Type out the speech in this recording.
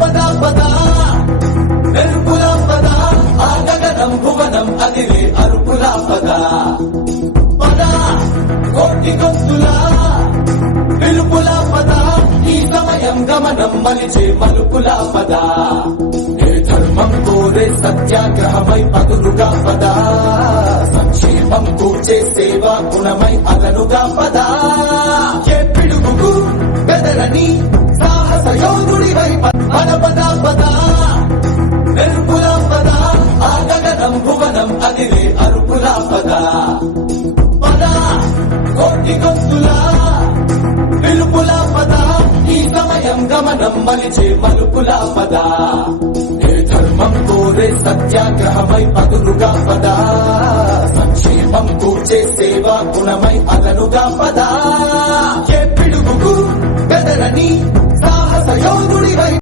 పద పద మెరుపుల పద ఆ గగనం భువనం అదిరే అరుపుల పద పద కోటి గొంతుల పిలుపుల పద ఈ సమయం గమనం మలిచే మలుపుల పద ఏ ధర్మం కోరే సత్యాగ్రహమై పదులుగా పద సంక్షేమం కూర్చే సేవా గుణమై అదనుగా పద ఏ పిడుగుకు బెదరని సాహస యోధుడివై పద పద పద మెరుపుల పద ఆ గగనం భువనం అదిరే అరుపుల పద పద కోటి గొంతుల పిలుపుల పద ఈ సమయం గమనం మలిచే మలుపుల పద ఏ ధర్మం కోరే సత్యాగ్రహమై పదులుగా పద సంక్షేమం కూర్చే సేవా గుణమై అదనుగా పద ఏ పిడుగుకు బెదరని సాహస యోధుడివై